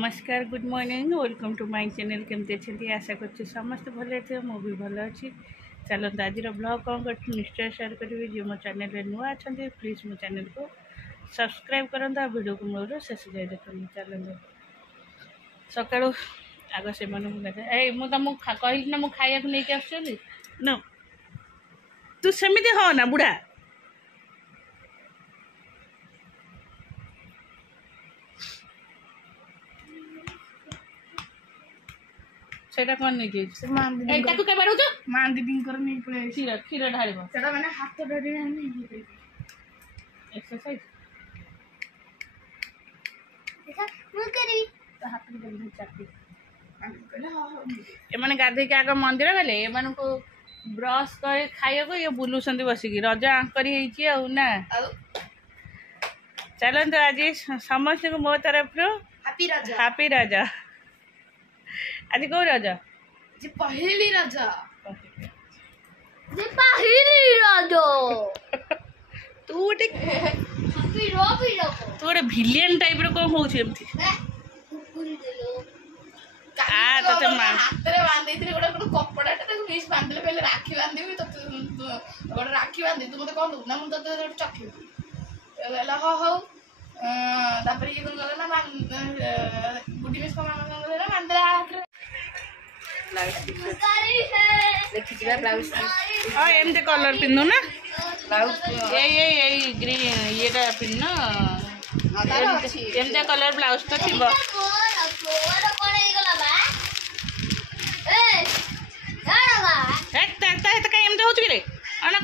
नमस्कार good morning welcome to my channel केमती अच्छे आशा कर समस्त भल अच्छे मु भी भल अच्छी चलते आज ब्लॉग कौन कर निश्चय शेयर करी जो मो चैनल नुआ अच्छा प्लीज मो चैनल को सब्सक्राइब करता वीडियो को मोर शेष जाए देखते चलते सका आग से मुझे कहली ना मुझे खाया नहीं आसुँच न तू सेमती हो ना बुढ़ा सेटा कौन नहीं जाई ए ताकू के बाडू मान दीदी नहीं पड़े क्षीर क्षीर ढालिबो सेटा माने हाथ धरि नहीं एक्सरसाइज देखा मु करी तो हाथ धरि चाटी ए माने गाधे के आग मंदिर गले ए माने को ब्रश करे खाइयो को ये बुलुसंदी बसिकी रज आंकरी हेची आ ना चलन तो आज समस्त को मो तरफ हैप्पी रज आज कौ रज जे पहली रज तू गोटे तू गोटे भिलियन टाइप रो कौन होउछ एमथी आ तो हाथ रे बांध देथि गोटे कपड़ा टा ताको बीच बांधले पहले राखी बांधबी तो गोटे राखी बांध तू मते कोन ना मु तो गोटे चखी एला हो तापर ये कोन गला ना गुडी मिस को मामा कोन गला बांधला हाथ रे देखि जिबा ब्लाउज आ एमते कलर पिन्नु ना ब्लाउज ए ग्रीन येटा पिन्नु एमते कलर ब्लाउज तो थिबो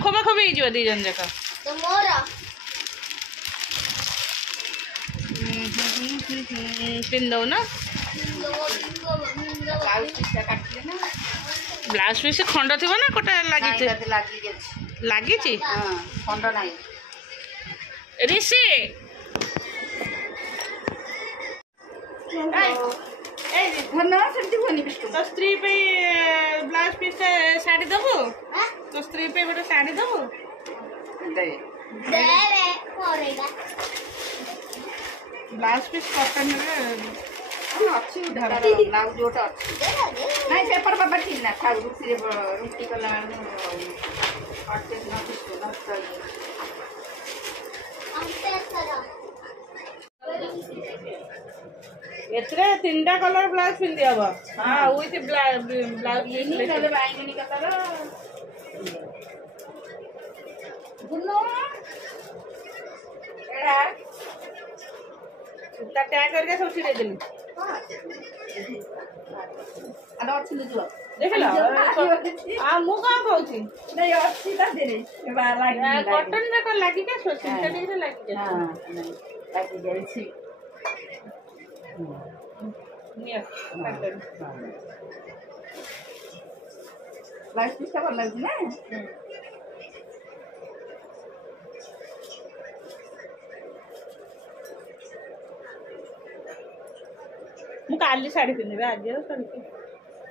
खोबा खोबी हो दी जन जाक पिन दो ना ब्लाउज पीस खंड थी ना कोटा लगी खंड ना ऋषि तो स्त्री पे ब्लाउज पीस साड़ी दबो तो स्त्री पे गोटे साड़ी दबो ब्लाउज पीस कॉटन अच्छी ब्लाउज जोटा नहीं पेपर पेपर ठीक ना था रुटी कला एतरे तीनटा कलर ब्लाउज पिन दिया बा हां विथ ब्लाउज नहीं चले बाइगनी कलर गुनो एड़ा ता टैग करके सब छिड़े देली अद अच्छी जो देखला आ मु का कहूची नहीं अच्छी ता देने बा लागी कॉटन में कर लागी का सोची सिंथेटिक रे लागी जा हां नहीं लागी जाई छी निया पैटर्न लाइट पीस का लगी ना मु काली साड़ी पिनबे आज साड़ी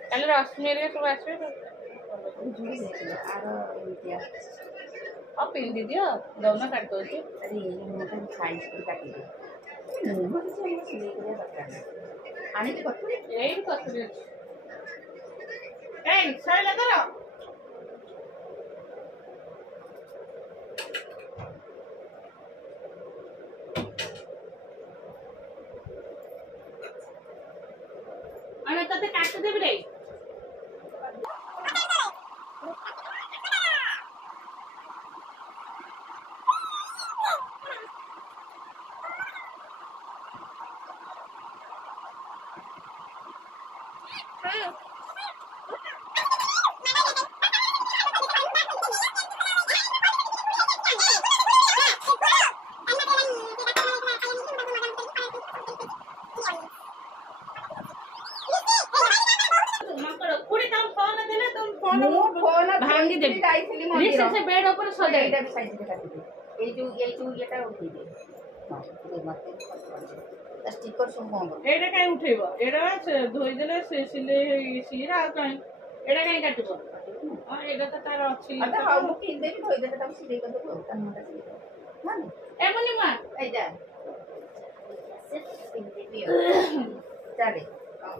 काली रश्मि रे सब आसबे अब पिन दियो दोनों काट दो छी अरे ये साइज कर काटी दे मुझे सिलाई करे बता आने की कतुरी यही कतुरी ए साइला करो अरे तते काट देबे रे भांगी दे ऋषि से बेड ऊपर सो दे एटा भी साइज के काटी दे ए जो एटा उठी दे हां दे मते स्टिकर सब कोन एटा काई उठेबो एटा धोई देले से सिले सीरा काई एटा काई काटबो हां एटा त तार अछि अबे हां मु किन देबी धोई देले तब सिले कर दो त हमरा सिले हां ए मनी मा एटा से पिन देबी ଚାଲେ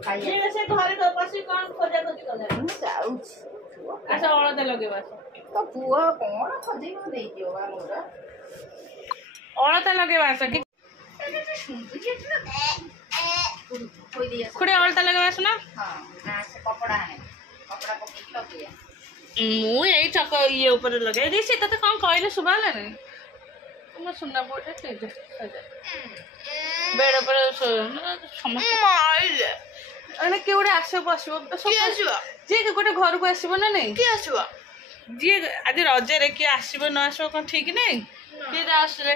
ଖାଇବା ସେ ଘରେ ବସି କ'ଣ ଖୋଜା ଖୋଜି କଲା ମୁଁ ଯାଉଛି ଆସ ଅଳତା ଲଗେଇବା ତ ପୁଅ କ'ଣ ଖୋଜିକି ଦେଇଯିବ ବା ମୋର ଅଳତା ଲଗେଇବା ଆସ କି ଖୁଡି ଅଳତା ଲଗେଇବା ଆସ ନା କପଡ଼ା ଆଣେ କପଡ଼ା ପକେଇକି ଲଗେଇବା ମୁଁ ଏଇ ଚକ ଇଏ ଉପରେ ଲଗେଇ ଦେଇଛି ତତେ କ'ଣ କହିଲେ ଶୁଭା ହେଲାନି ମୋ ସୁନା ବୋଟେ ବେଡ ଉପରେ ସମସ୍ତେ କିଏ ଗୋଟେ ଆସିବ ଆସିବ ଯିଏ ଗୋଟେ ଘରକୁ ଆସିବ ନା ନାଇଁ କିଏ ଆସିବ ଯିଏ ଆଜି ରଜରେ କିଏ ଆସିବ ନ ଆସିବ କ'ଣ ଠିକ ନାଇଁ କିଏ ଆସିଲେ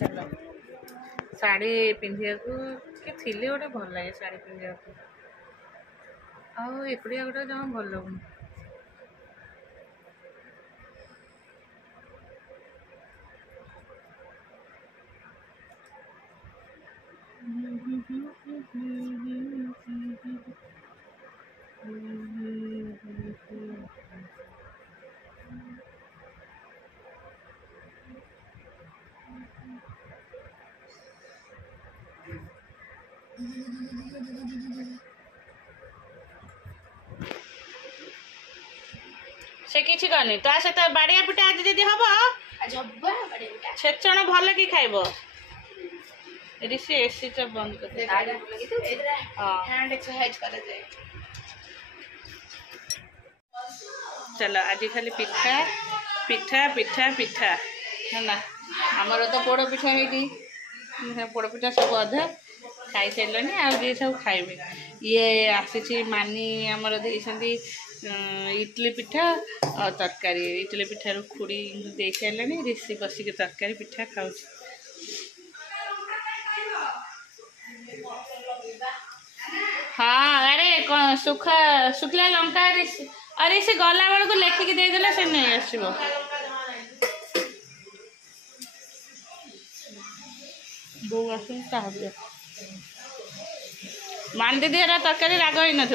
ଚାଲ ଶାଢ଼ୀ ପିନ୍ଧିବାକୁ କିଏ ଥିଲେ ଗୋଟେ ଭଲ ଲାଗେ ଶାଢ଼ୀ ପିନ୍ଧିବାକୁ ଆଉ ଏକୁଟିଆ ଗୋଟେ ଜମା ଭଲ ଲାଗୁନି से किसी कहनी तो सहित बाड़िया पिटा आज जदि हम छेचण भल कि खाइब ऋषि एसी चा बंद कर चलो आज खाली पिठा पिठा पिठा पिठा है ना आमर तो पोड़ पिठा है पोड़ पिठा सब अधा खाई सारे आगे सब खाइबे ये आसी मानी आमर देती इडली पिठा और तरकारी इडली पिठार खुड़ी दे सारे ऋषि बसिक तरकारी पिठा खाऊ हाँ अरे सुखा सुखला लंका अरे से गला बेल को लेखिकी देदेला से नहीं आसो बो आस मान दीदी एरा तरकारी राग ही न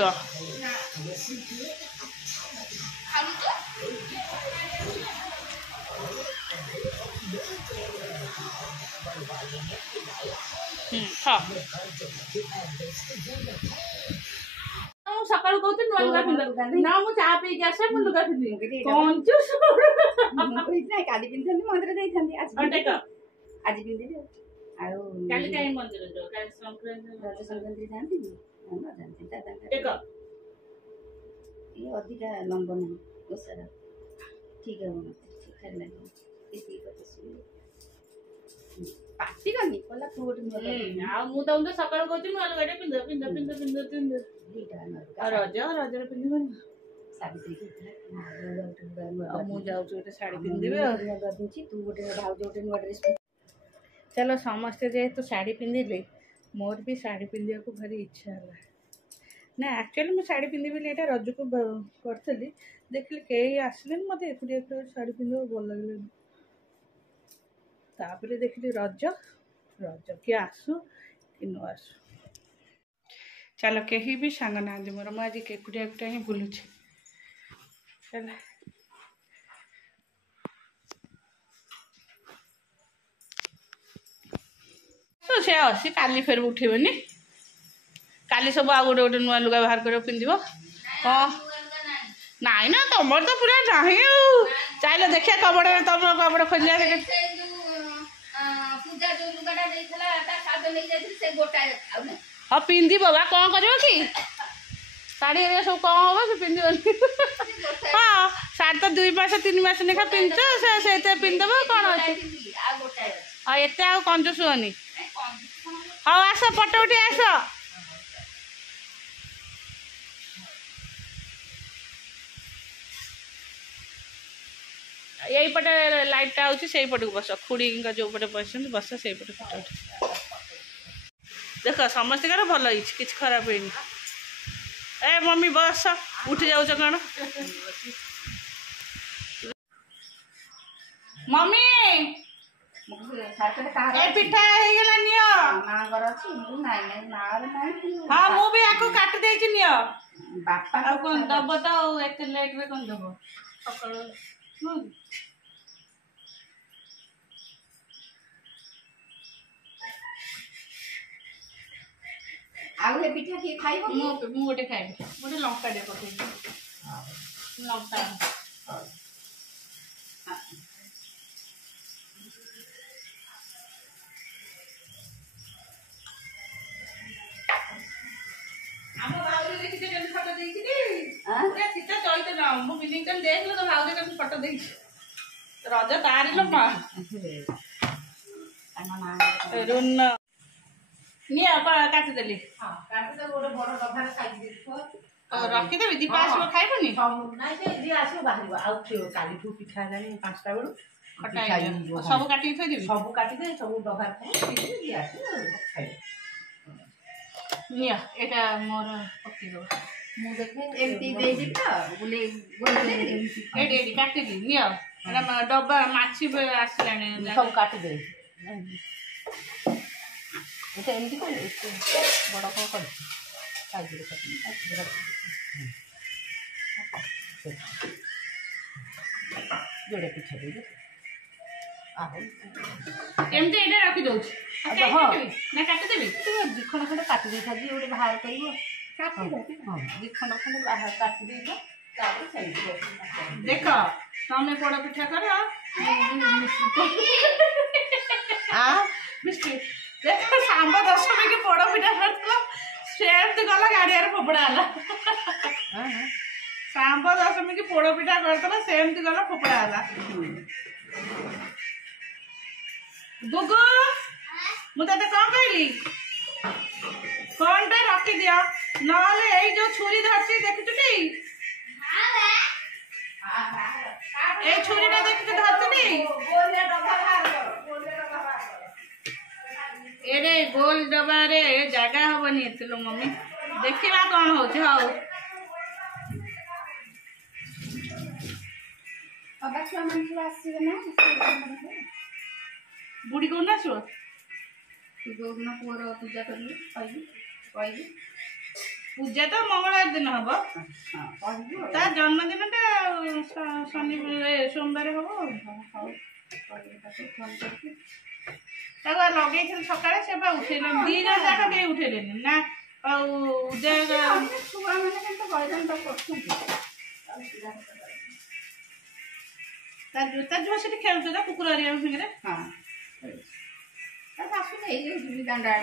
सकाल कहते नुआ लुगा पिंध ना मु चा पी के आसे मु लुगा पिंधि कंजूस काली पिंधि मंदिर देइथांती आज पिंधि आ काली काई मंदिर जो काली संक्रांति रज संक्रांति जानती ना जानती दादा टेक ये अधिका लंबो नहीं ओसारा ठीक है मत ठीक लगे इसी को सुन पार्टी करनी कोला फ्रूट में आ मु तो सकाल कहते नुआ लुगा पिंध पिंध पिंध पिंध पिंध दीटा आ रज रज पिंधि सावित्री के मु जाऊ गोटे शाढ़ी पिंधि तू गोटे भाव गोटे नुआ ड्रेस चलो समस्ते जेहेतु शाढ़ी पिंधिले मोर भी शाढ़ी पिंधा को भारी इच्छा है ना एक्चुअली मुझे शाढ़ी पिंधि बोली यहाँ रज को करी देखिए कई आसले मत एकुटिया शाढ़ी पिंधा भल लगे तापर देखिए रज रज किए आसू कि न आसू चलो कहीं भी सांग ना मोर मुझे आज एकुटिया एकुटिया ही बुलूँ चल तो से असी काली फेर उठेबनी काली सब आ गोटे गोटे नुआ लुगा बाहर कर पिंध हाँ नाई ना तुम तो पूरा नहीं चाहिए देखिए कपड़े तुम कपड़े खोजा हाँ पिंध बाबा कौन कर शाढ़ी एरिया सब कौन हम से पिंध हाँ शाढ़ी तो 2 मास 3 मास लेखा पिंध से पिंधब कौन अच्छे हाँ एत कंजूस हुनी हाँ आस पट उठी आस यही पटे लाइटा होची से पटे बस खुड़ी जो पटे बस बस से पटे फोटो उठ देख समस्त भल कि खराब है ए मम्मी बस उठी जाऊच कौन मम्मी ए पिठा हे गेला नियो मांगर अछि नाइ नाइ नार नाइ हां मु भी आको काट देछि नियो बापा आ कोन दब त एते लेट रे कोन दब सकाळ ଆଉ ଏ ପିଠା କିଏ ଖାଇବ? ମୁଁ ଗୋଟେ ଖାଇବି। ଗୋଟେ ଲଙ୍କାଟେ ପକେଇବି। ଲଙ୍କା ଆମ ଭାଉଜ ଦେଖିଛ କେମିତି ଫଟୋ ଦେଇଛି? ପୁରା ଶୀତ ଚୈତ ନା ମୁଁ ବିଲିଙ୍ଗଟନ ଦେଖିଲ ତ ଭାଉଜ କେମିତି ଫଟୋ ଦେଇଛି। ରଜ ତାରି ଲୋ ମା। ରୁନ ନିଆ କାଟିଦେଲି। କାଟିଦେବ ଗୋଟେ ବଡ ଡବାରେ ଖାଇକି ଦେଇଥିବ। ରଖିଦେବି ଦୀପା ଆସିବ ଖାଇବନି? ନାଇଁ ସେ ଯିଏ ଆସିବ ବାହାରିବ। ଆଉ କାଲିଠୁ ପିଠା ହେଲାଣି 5ଟା ବେଳୁ। ସବୁ କାଟିକି ଥୋଇଦେବି। ସବୁ କାଟିଦେ ସବୁ ଡବାରେ ଯିଏ ଆସିବ ଖାଇବ। ନିଅ ଏଇଟା ମୋର ପକେଇଦବ। ମୁଁ ଦେଖେ ଏମିତି ଦେଇଛି ତ ଏଇଠି କାଟିଲି ନିଅ। ଏଇଟା ଡବା ମାଛି ଆସିଲାଣି ସବୁ କାଟିଦେ। এটা এমনি করে একটু বড় করে করে সাইজের কাটি जोड़े पिठा दे आहो एमती एटा रखी दउछ ना काटी देबी तू दिखण खंड काटी दे थाजी ओडे बाहर करिवो काटी दे हां दिखण खंड बाहर काटी दे तापर साइड देखो तमे पोड़ा पिठा करो आ मिस्टी देखो सांबा दशमी के पोड़ा पिठा करतला सेमती गला गाड़ियारे फोपड़ा आला हां सांबा दशमी के पोड़ा पिठा करतला सेमती गला फोपड़ा आला गुगु मु तते कोन कहली कोन पे रखी दिया नले एई जो छुरी धरची देखितुटी ए छुरीटा देखितु धरतुटी गोलिया डबा बाहर कर एरे गोल डबा रे जगह हबनी एतलो मम्मी देखिबा कोन होछ हाउ अब छुआ मन छुआ आसीबे ना बुढ़ी कोन आसो तू गोगना पुअर पूजा करली कहबी पूजा तो मंगलवार दिन हबो हां कहबी ता जन्मदिन ता शनि सोमवार हबो ताको लगे सकाळे से बा उठेले दी जन जाका के उठेले ना और उदय छुआ माने केन तो बयदान तो करछुं ता जो से खेलतो ता कुकुर आरिया संगे हां शाशु नहीं जो दांडा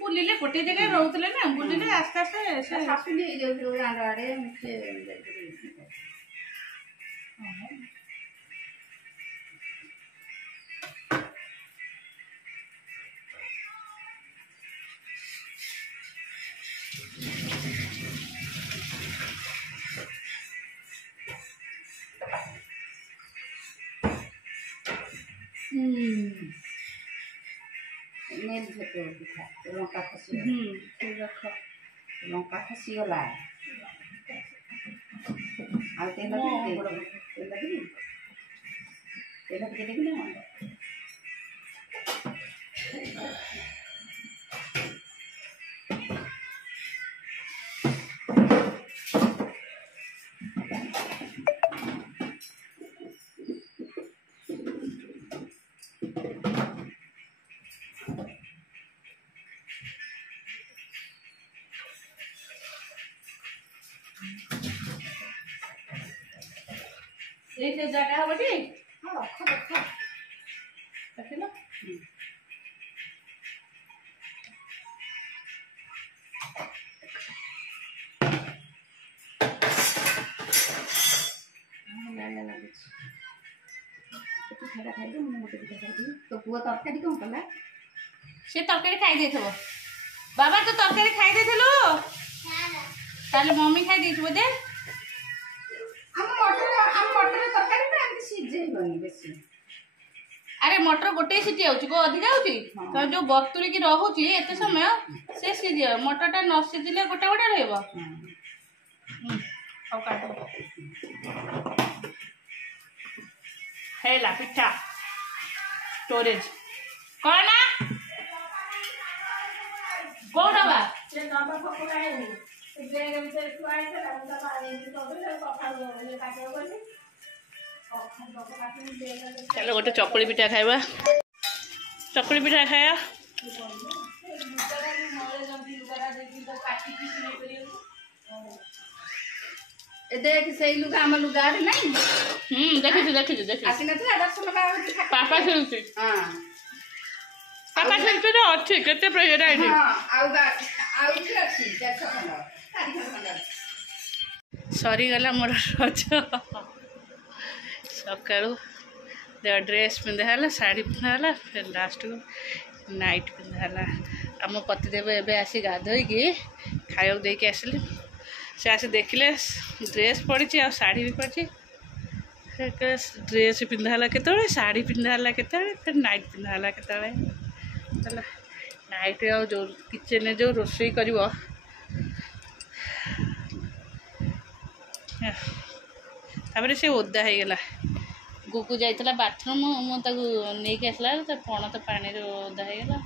बुलिले कोटे जगह रहउतले ना बुलिले आस्ते आस्ते से शाशु नहीं जो दांडा आड़े से नेल झेको पिठा लंका खसी ठीक रखो लंका खसी गला आ तेल के देखि ना ये जगह हबटी हां रखो रखिलो तो पुआ तरकारी कौन कला से तरकारी खाई देथबो बाबा तो तरकारी खाई देथलो ताले मम्मी खाई देथबो दे हम मटर तरकारी में आंटी सीझे बनी बेसी अरे मटर गोटे सीटी आउची को अधिक आउची तो जो बतुरी की रहउची एते समय से सीजे मटरटा न सीजिले गोटे गोटे रहबो औ काटो हेला पिठा स्टोरेज कोना कोडबा से डबा पकड़ाए बैग में से खुआए से डबा पानी तो बे कथा ले काटे बोली चलो गोटे चकुली पिठा खाइबा चकुली पिठा खाया ए देख सही लुगा हम लुगा रे नहीं देखिछु आसी नथिला दर्शन बाबा पापा खेलुछि हां पापा खेलुछि तो अच्छे केते प्रेयर आइडी हां आउ भी अछि 400 खंड 400 खंड सरी गला मोर रज सकाळू दे ड्रेस पिंधाला साड़ी पिंधाला फिर लास्ट को नाइट पिंधाला आम पतिदेव एवं आसी गाधोईकी खाया देके आसली से आसी देखिले ड्रेस पड़ी आ शाढ़ी भी पड़ी ड्रेस पिंधाला केतबे शाढ़ी पिंधाला केतबे फिर नाइट पिंधाला केतबे नाइट आ जो किचन जो रोसई कर से ओदा हो गला गुकु जाइला बाथरूम मुझे आसला पण तो पानी ओदा हो गला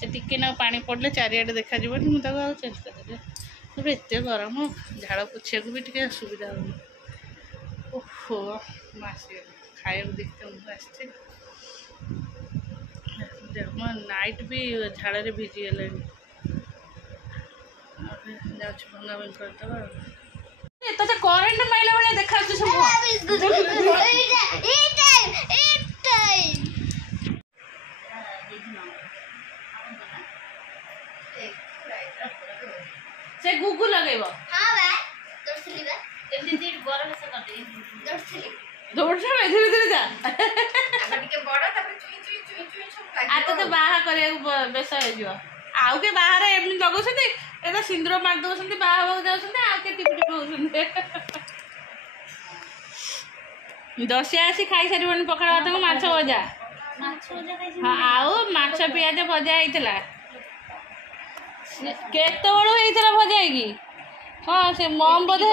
से टिके ना पानी पड़े चारिआडे देखा मुझे चेंज करदेली एत गरम झाड़ पोछा भी टे असुविधा हो ओहो मासी खाया देखते मुझे आस नाइट भी झाड़े भिजीगले भंगा भंग करदे तो करेन्ट माइला भाई देखा से गुगु लगेब दौड़ धीरे धीरे जा तो बाहा कर बेस हो आउ के बाहर एमती लगौଛନ୍ତି एटा सिंदूर मार दौरान बाहा हवा जाऊँ आउ के टिपि टिपि हो दसिया आसी खाई सारे पखाड़ भात को माछ भजा हाँ आउ माछ पियाज भजा होता केत बड़ू होता भजा कि हाँ से मम बोधे